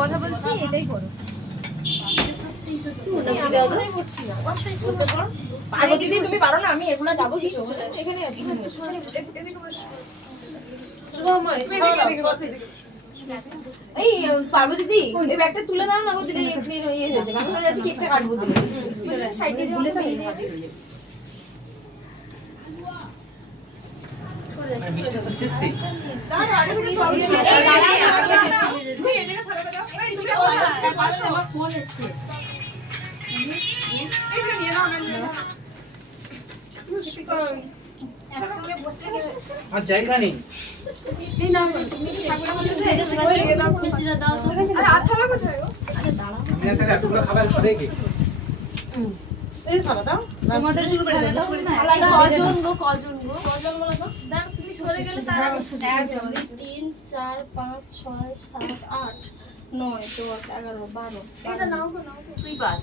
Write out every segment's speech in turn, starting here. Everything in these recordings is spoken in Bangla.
কথা বলছি এটাই করো। দিদি তুমি পারো না, আমি এগুলো যাবো কিছু এখানে আছি। এই পার্বতী দিদি এই ব্যাগটা তুলে দাও না গো দিদি, এখানে ইয়ে হয়ে যাবে। আমি আজকে কেকটা কাটবো দিদি। সাইডে ভুলে যাবে। আমার ফোন এসছে। আর জায়গা নেই। এতগুলো খাবার পরে কি তোমাদের শুরু করে দাও। কজন গো কজন বলো তো। দেখ তুমি সরে গেলে তার 1 2 3 4 5 6 7 8 9 10 11 12 এটা নাও গো নাও তুই পার।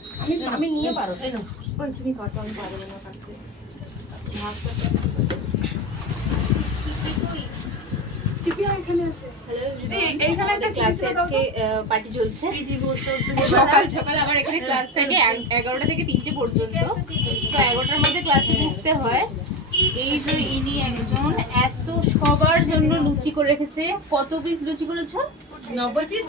আমি নিয়ে পারো এই নাও। ওই তুমি কাটো, আমি পারবো না কাটতে। এইখানে একটা ক্লাসে আজকে পার্টি চলছে। সকাল সকাল আবার এখানে ক্লাস থাকে 11টা থেকে 3টে পর্যন্ত। তো 11টার মধ্যে ক্লাসে ঢুকতে হয়। এই যে ইনি একজন এত সবার জন্য লুচি করে রেখেছে। কত পিস লুচি করেছো? 90 পিস